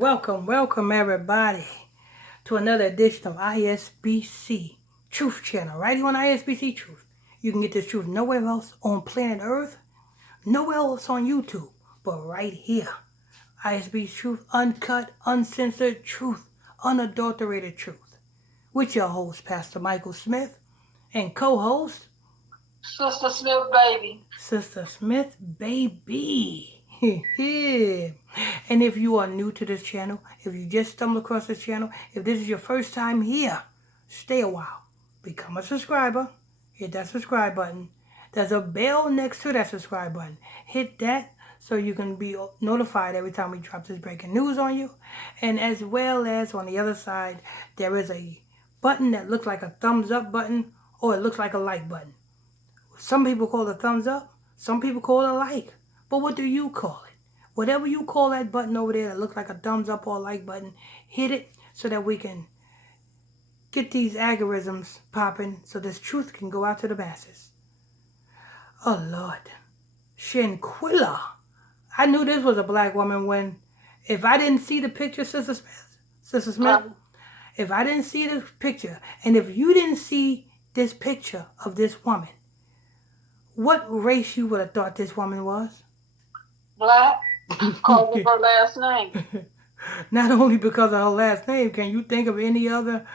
welcome everybody to another edition of ISBC Truth Channel. Right here on ISBC Truth. You can get this truth nowhere else on planet Earth, nowhere else on YouTube, but right here. ISBC Truth, uncut, uncensored truth, unadulterated truth. With your host, Pastor Michael Smith, and co-host, Sister Smith, baby. Sister Smith, baby. And if you are new to this channel, if you just stumbled across this channel, if this is your first time here, stay a while. Become a subscriber. Hit that subscribe button. There's a bell next to that subscribe button. Hit that so you can be notified every time we drop this breaking news on you. And as well as on the other side, there is a button that looks like a thumbs up button or it looks like a like button. Some people call it a thumbs up. Some people call it a like. But what do you call it? Whatever you call that button over there that looks like a thumbs up or a like button, hit it so that we can get these algorithms popping so this truth can go out to the masses. Oh, Lord. Shanquilla. I knew this was a black woman when, if I didn't see the picture, Sister Smith, if I didn't see the picture, and if you didn't see this picture of this woman, what race you would have thought this woman was? Black. Called her last name. Not only because of her last name, can you think of any other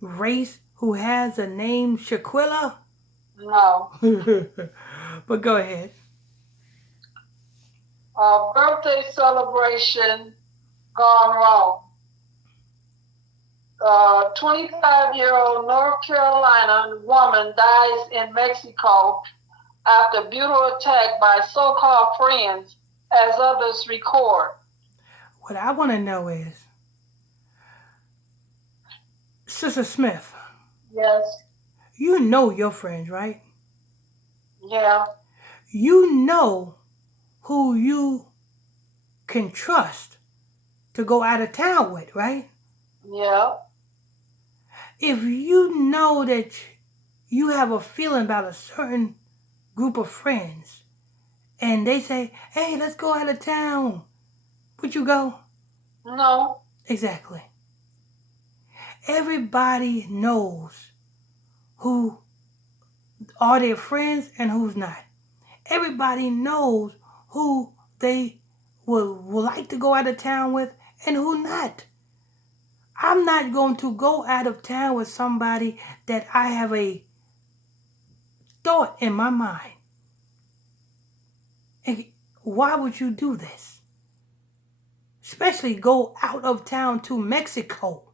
race who has a name Shaquilla? No. But go ahead. Birthday celebration gone wrong. 25-year-old North Carolina woman dies in Mexico after brutal attack by so-called friends, as others record. What I want to know is, Sister Smith. Yes. You know your friends, right? Yeah. You know who you can trust to go out of town with, right? Yeah. If you know that you have a feeling about a certain group of friends and they say, hey, let's go out of town, would you go? No. Exactly. Everybody knows who are their friends and who's not. Everybody knows who they would like to go out of town with and who not. I'm not going to go out of town with somebody that I have a thought in my mind. And why would you do this? Especially go out of town to Mexico.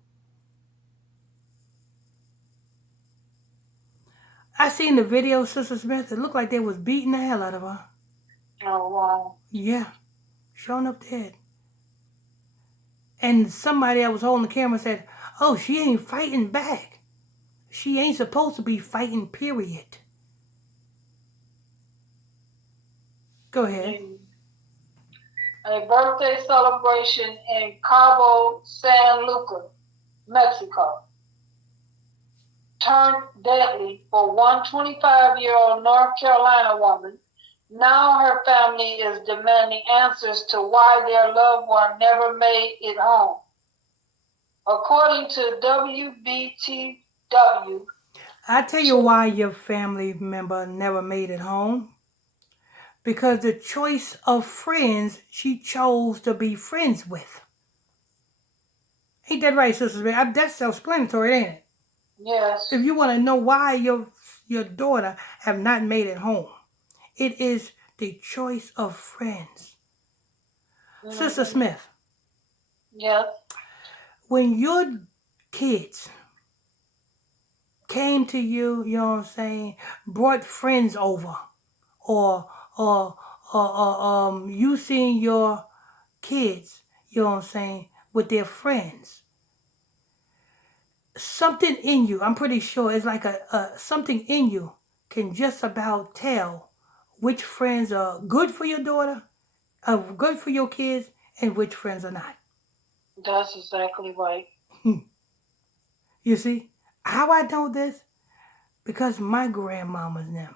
I seen the video, Sister Smith. It looked like they was beating the hell out of her. Oh, wow. Yeah. Showing up dead. And somebody that was holding the camera said, oh, she ain't fighting back. She ain't supposed to be fighting, period. Go ahead. A birthday celebration in Cabo San Lucas, Mexico, turned deadly for one 25-year-old North Carolina woman. Now her family is demanding answers to why their loved one never made it home. According to WBTW, I tell you why your family member never made it home. Because the choice of friends she chose to be friends with. Ain't that right, Sister Smith? That's self-explanatory, ain't it? Yes. If you want to know why your daughter have not made it home, it is the choice of friends. Mm-hmm. Sister Smith. Yes. When your kids came to you, you know what I'm saying, brought friends over, or you seen your kids, you know what I'm saying, with their friends. Something in you, I'm pretty sure, it's like something in you can just about tell which friends are good for your daughter, are good for your kids, and which friends are not. That's exactly right. You see, how I know this? Because my grandmamas and them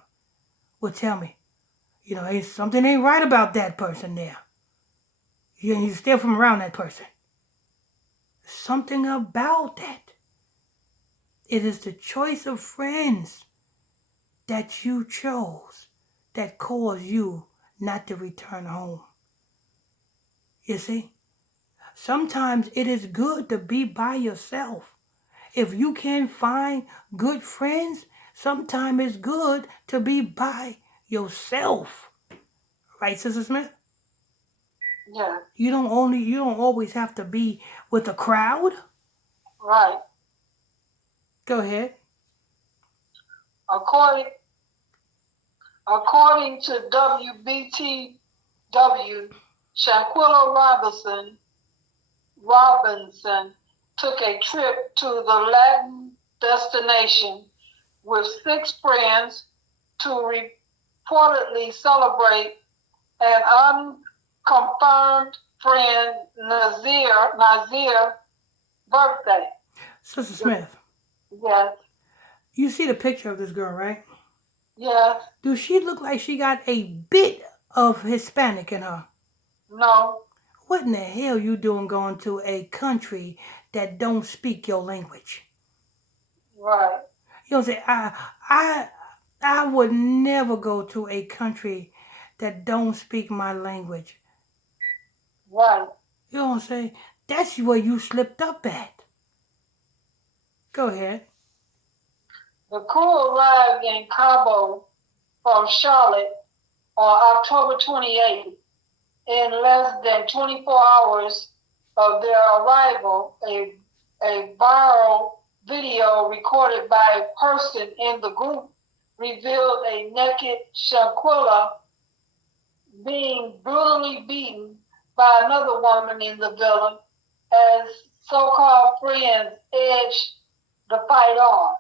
would tell me, you know, something ain't right about that person there. You stay from around that person. something about that. It is the choice of friends that you chose that caused you not to return home. You see? Sometimes it is good to be by yourself. If you can't find good friends, sometimes it's good to be by yourself. Right, Sister Smith? Yeah. You don't always have to be with a crowd. Right. Go ahead. According to WBTW, Shanquilla Robinson took a trip to the Latin destination with 6 friends to reportedly celebrate an unconfirmed friend Nazir birthday. Sister Smith, Yes. you see the picture of this girl, right? Yes. Do she look like she got a bit of Hispanic in her? No. What in the hell you doing going to a country that don't speak your language? Right. You know what I'm saying? I would never go to a country that don't speak my language. Right. You know what I'm saying? That's where you slipped up at. Go ahead. The crew arrived in Cabo from Charlotte on October 28th. In less than 24 hours of their arrival, a viral video recorded by a person in the group revealed a naked Shanquilla being brutally beaten by another woman in the villa as so-called friends egged the fight on.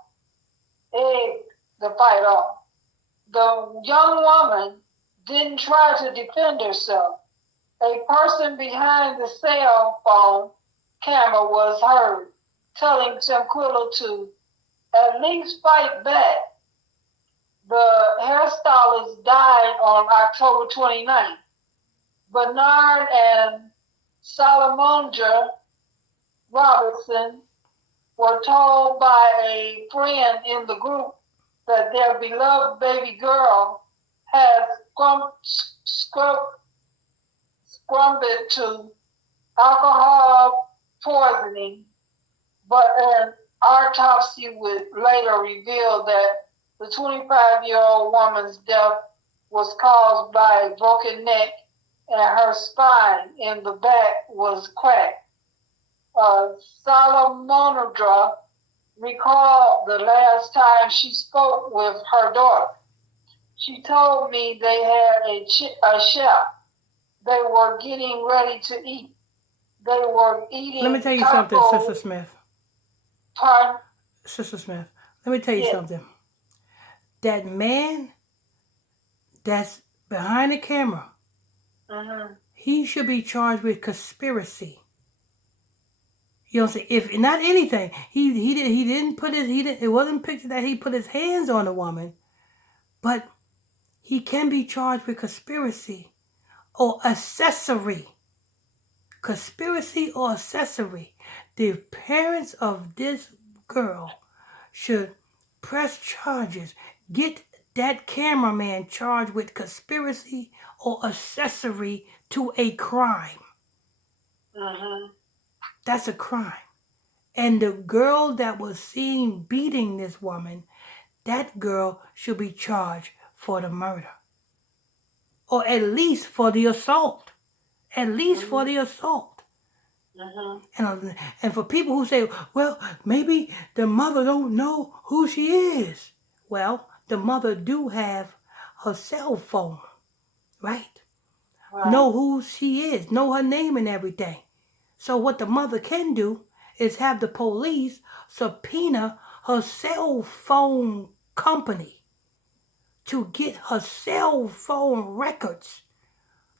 The young woman didn't try to defend herself. A person behind the cell phone camera was heard telling Shanquilla to at least fight back. The hairstylist died on October 29th. Bernard and Salamondra Robertson were told by a friend in the group that their beloved baby girl had succumbed to alcohol poisoning, but an autopsy would later reveal that the 25-year-old woman's death was caused by a broken neck and her spine in the back was cracked. Salamondra recalled the last time she spoke with her daughter. She told me they had a chef. They were getting ready to eat. They were eating. Let me tell you something, Sister Smith. Pardon? Sister Smith, let me tell you something. That man that's behind the camera, he should be charged with conspiracy. You know what I'm saying? If not anything, it wasn't pictured that he put his hands on a woman, but he can be charged with conspiracy or accessory. Conspiracy or accessory. The parents of this girl should press charges. Get that cameraman charged with conspiracy or accessory to a crime. That's a crime. And the girl that was seen beating this woman, that girl should be charged for the murder. Or at least for the assault. At least for the assault. And for people who say, well, maybe the mother don't know who she is. Well, the mother do have her cell phone, right? Know who she is, know her name and everything. So what the mother can do is have the police subpoena her cell phone company to get her cell phone records.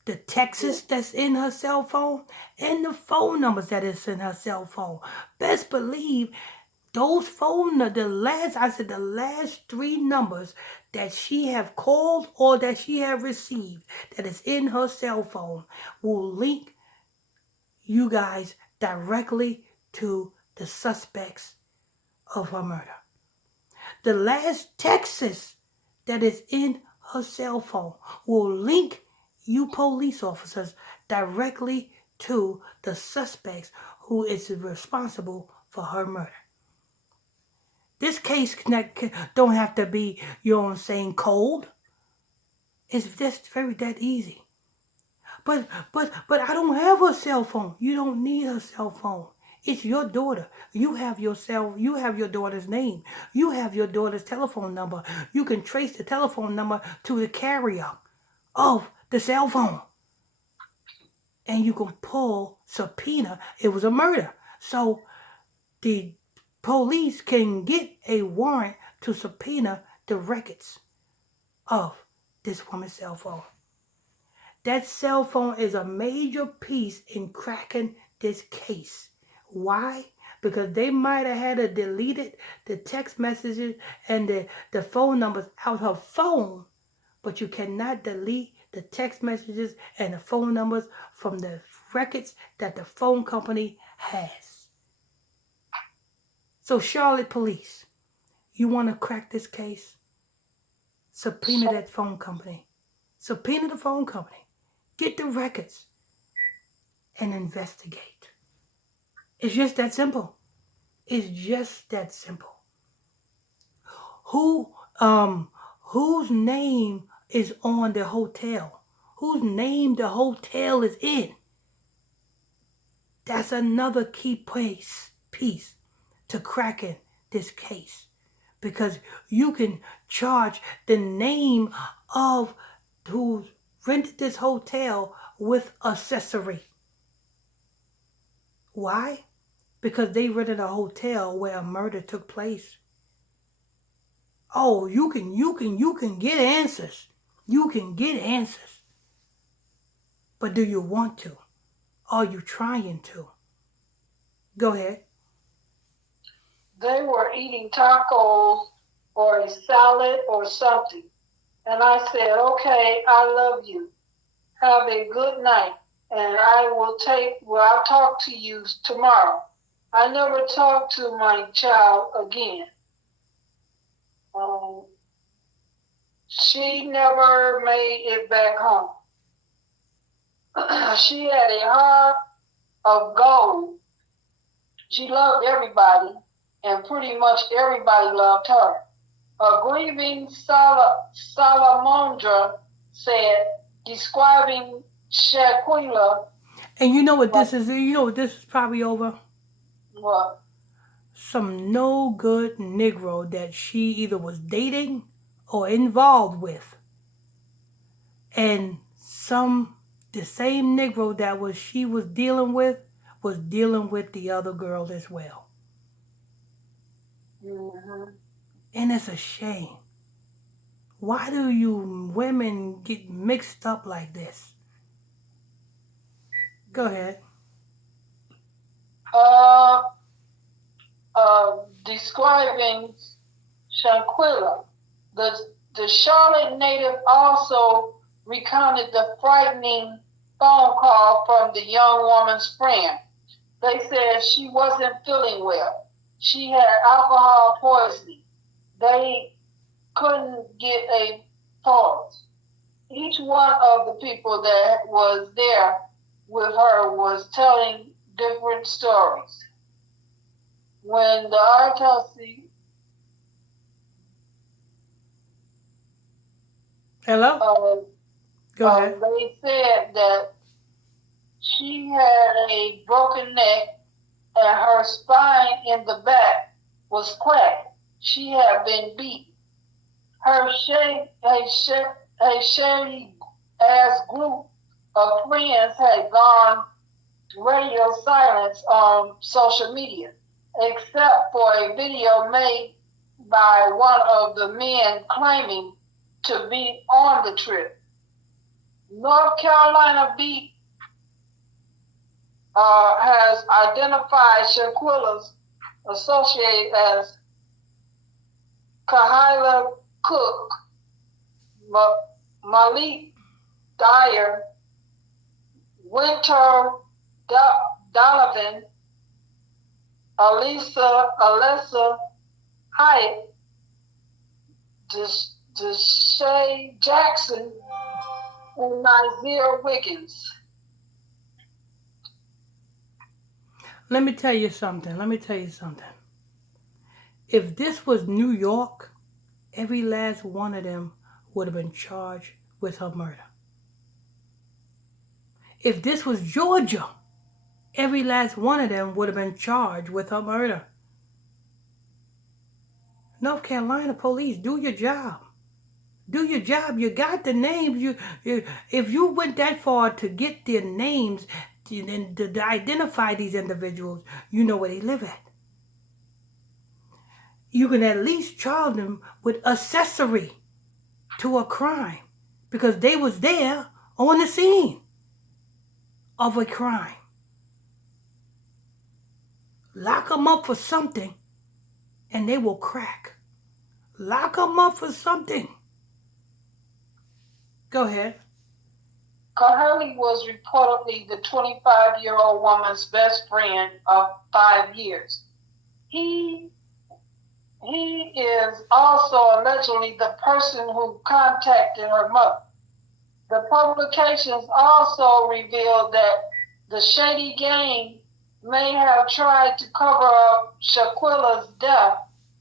The texts that's in her cell phone and the phone numbers that is in her cell phone. Best believe those the last 3 numbers that she have called or that she have received that is in her cell phone will link you guys directly to the suspects of her murder. The last text that is in her cell phone will link you police officers directly to the suspects who is responsible for her murder. This case don't have to be, you know what I'm saying, cold. It's just very that easy. But I don't have her cell phone. You don't need her cell phone. It's your daughter. You have your daughter's name. You have your daughter's telephone number. You can trace the telephone number to the carrier of the cell phone. And you can pull subpoena. It was a murder. So the police can get a warrant to subpoena the records of this woman's cell phone. That cell phone is a major piece in cracking this case. Why? Because they might have had to deleted the text messages and the phone numbers out her phone, but you cannot delete the text messages and the phone numbers from the records that the phone company has. So Charlotte police, you want to crack this case? Subpoena that phone company. Subpoena the phone company. Get the records and investigate. It's just that simple. It's just that simple. Whose name is on the hotel? Whose name the hotel is in? That's another key piece to cracking this case. Because you can charge the name of who rented this hotel with accessory. Why? Because they rented a hotel where a murder took place. Oh, you can get answers. You can get answers. But do you want to? Are you trying to? Go ahead. They were eating tacos or a salad or something. And I said, okay, I love you. Have a good night. And I'll talk to you tomorrow. I never talked to my child again. She never made it back home. She had a heart of gold. She loved everybody, and pretty much everybody loved her. A grieving Salamondra said, describing Shaquilla. And you know what this is? You know what this is probably over? What? Some no good Negro that she either was dating or involved with. And the same Negro that she was dealing with was dealing with the other girl as well. Mm-hmm. And it's a shame. Why do you women get mixed up like this? Go ahead. Describing Shaquilla, the Charlotte native also recounted the frightening phone call from the young woman's friend. They said she wasn't feeling well. She had alcohol poisoning. They couldn't get a pulse. Each one of the people that was there with her was telling different stories. When the autopsy... Hello? Go ahead. They said that she had a broken neck and her spine in the back was cracked. She had been beat. Her shady-ass group of friends had gone radio silence on social media, except for a video made by one of the men claiming to be on the trip. North Carolina Beat has identified Shaquilla's associate as Kahila Cook, Malik Dyer, Winter Donovan, Alessa Hyatt, Deshae Jackson, and Nazir Wiggins. Let me tell you something. If this was New York, every last one of them would have been charged with her murder. If this was Georgia, every last one of them would have been charged with her murder. North Carolina police, do your job. Do your job. You got the names. If you went that far to get their names and to identify these individuals, you know where they live at. You can at least charge them with accessory to a crime because they was there on the scene of a crime. Lock them up for something and they will crack. Lock them up for something. Go ahead. Kahurley was reportedly the 25-year-old woman's best friend of 5 years. He is also allegedly the person who contacted her mother. The publications also revealed that the Shady gang may have tried to cover up Shaquilla's death.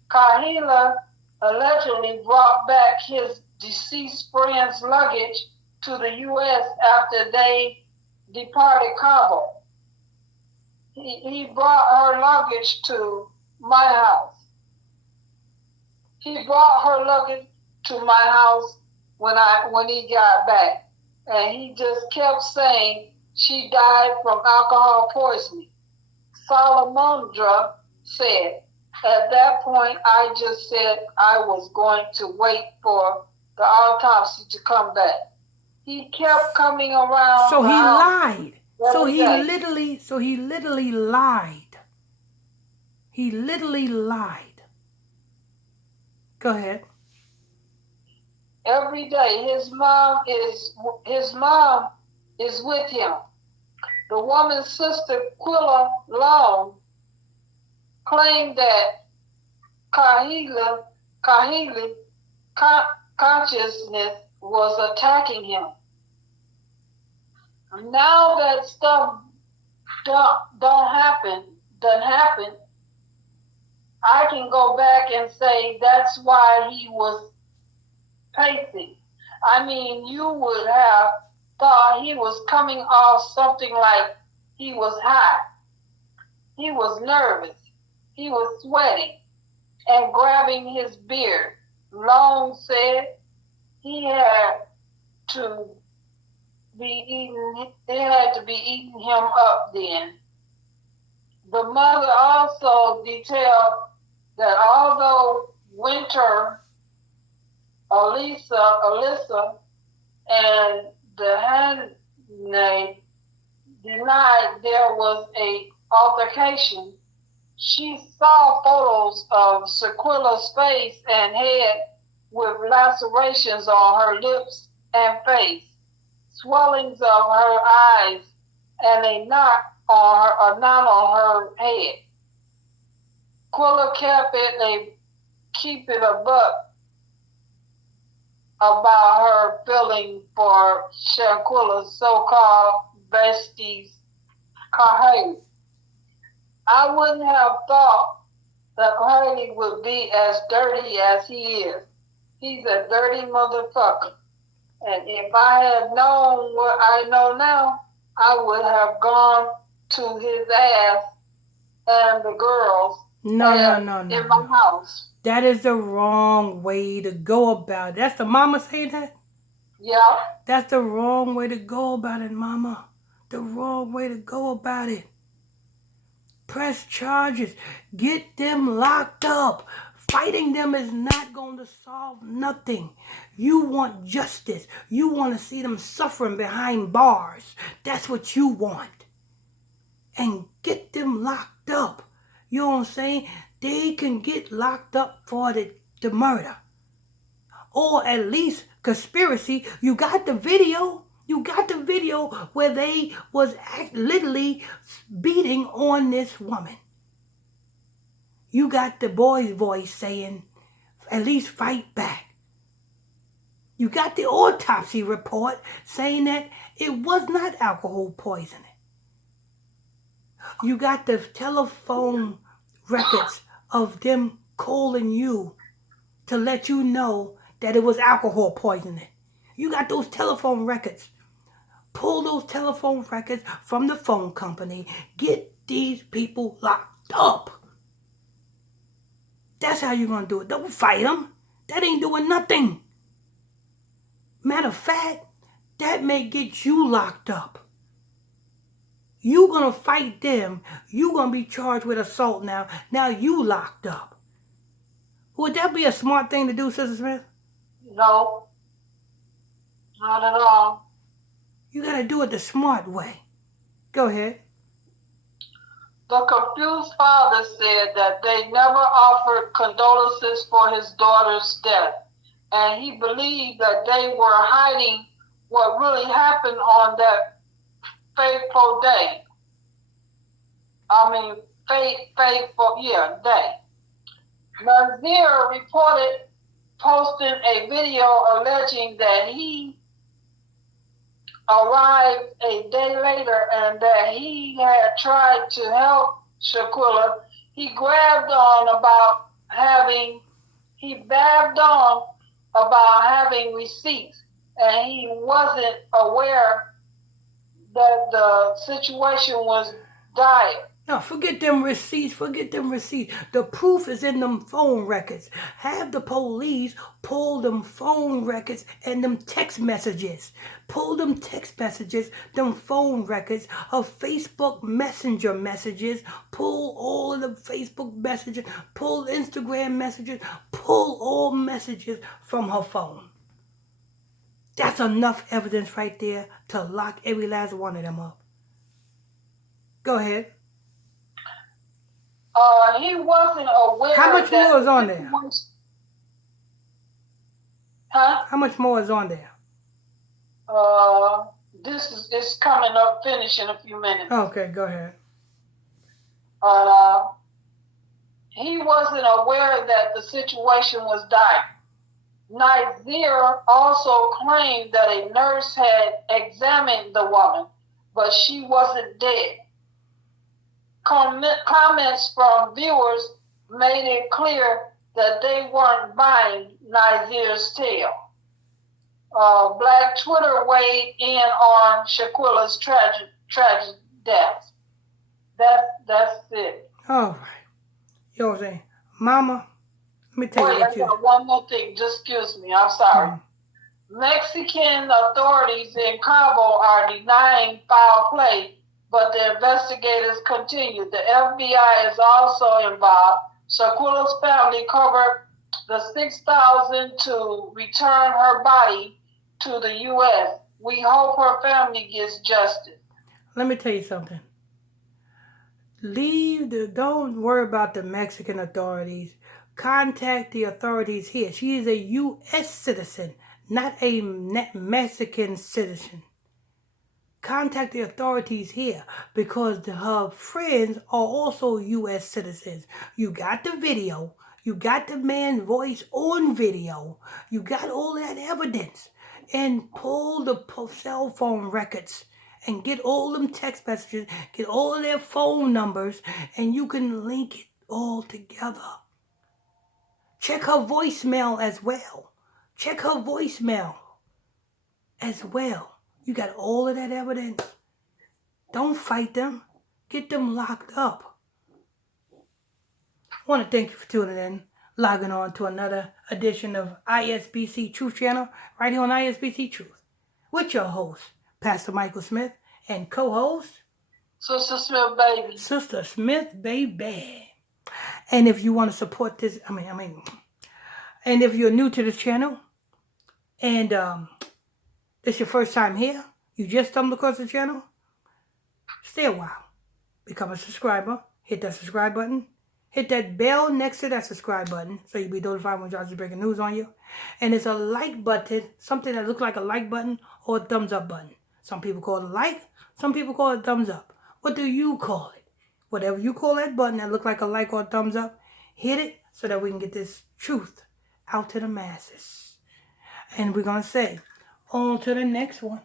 Kahila allegedly brought back his deceased friend's luggage to the U.S. after they departed Kabul. He brought her luggage to my house. He brought her luggage to my house when he got back. And he just kept saying she died from alcohol poisoning. Salamandra said, at that point, I just said I was going to wait for the autopsy to come back. He kept coming around. So he lied. So he day. literally lied. He literally lied. Go ahead. Every day, his mom is with him. The woman's sister, Quilla Long, claimed that Kahili consciousness was attacking him. Now that stuff doesn't happen, I can go back and say that's why he was pacing. I mean, you would have thought he was coming off something like he was hot. He was nervous. He was sweating and grabbing his beard. Long said he had to be eating him up then. The mother also detailed that although Winter, Alyssa, and the handmaid denied there was a altercation, she saw photos of Shaquilla's face and head with lacerations on her lips and face, swellings of her eyes, and a knot on her head. Quilla keep it a buck about her feeling for Shaquilla's so-called besties, Kahili. I wouldn't have thought that Kahili would be as dirty as he is. He's a dirty motherfucker. And if I had known what I know now, I would have gone to his ass and the girls in my house. That is the wrong way to go about it. That's the mama saying that? Yeah. That's the wrong way to go about it, mama. The wrong way to go about it. Press charges. Get them locked up. Fighting them is not going to solve nothing. You want justice. You want to see them suffering behind bars. That's what you want. And get them locked up. You know what I'm saying? They can get locked up for the murder. Or at least conspiracy. You got the video. You got the video where they was literally beating on this woman. You got the boy's voice saying, at least fight back. You got the autopsy report saying that it was not alcohol poisoning. You got the telephone records of them calling you to let you know that it was alcohol poisoning. You got those telephone records. Pull those telephone records from the phone company. Get these people locked up. That's how you're going to do it. Don't fight them. That ain't doing nothing. Matter of fact, that may get you locked up. You going to fight them. You going to be charged with assault now. Now you locked up. Would that be a smart thing to do, Sister Smith? No, not at all. You got to do it the smart way. Go ahead. The confused father said that they never offered condolences for his daughter's death, and he believed that they were hiding what really happened on that fateful day. Day. Nazir reported posting a video alleging that he arrived a day later and that he had tried to help Shaquilla. He babbed on about having receipts, and he wasn't aware that the situation was dire. No, forget them receipts. The proof is in them phone records. Have the police pull them phone records and them text messages. Pull them text messages, them phone records of Facebook Messenger messages. Pull all of the Facebook messages. Pull Instagram messages. Pull all messages from her phone. That's enough evidence right there to lock every last one of them up. Go ahead. He wasn't aware. How much more is on there? Huh? How much more is on there? It's coming up, finish in a few minutes. Okay, go ahead. He wasn't aware that the situation was dire. Nazir also claimed that a nurse had examined the woman, but she wasn't dead. Comments from viewers made it clear that they weren't buying Nazir's tale. Black Twitter weighed in on Shaquilla's tragic death. That's it. All right. You know what I'm saying? Mama, let me tell you what you... I got one more thing. Just excuse me. I'm sorry. Mexican authorities in Cabo are denying foul play, but the investigators continue. The FBI is also involved. Shaquilla's family covered the $6,000 to return her body to the U.S. We hope her family gets justice. Let me tell you something. Don't worry about the Mexican authorities. Contact the authorities here. She is a U.S. citizen, not a Mexican citizen. Contact the authorities here because her friends are also U.S. citizens. You got the video. You got the man's voice on video. You got all that evidence. And pull the cell phone records and get all them text messages, get all of their phone numbers, and you can link it all together. Check her voicemail as well. You got all of that evidence. Don't fight them. Get them locked up. I want to thank you for tuning in, logging on to another edition of ISBC Truth Channel, right here on ISBC Truth, with your host, Pastor Michael Smith, and co-host, Sister Smith, baby. Sister Smith, baby. And if you want to support this, and if you're new to this channel, and this is your first time here, you just stumbled across the channel, stay a while. Become a subscriber. Hit that subscribe button. Hit that bell next to that subscribe button so you'll be notified when Josh is breaking news on you. And it's a like button, something that looks like a like button or a thumbs up button. Some people call it a like, some people call it thumbs up. What do you call it? Whatever you call that button that looks like a like or a thumbs up, hit it so that we can get this truth out to the masses. And we're going to say, on to the next one.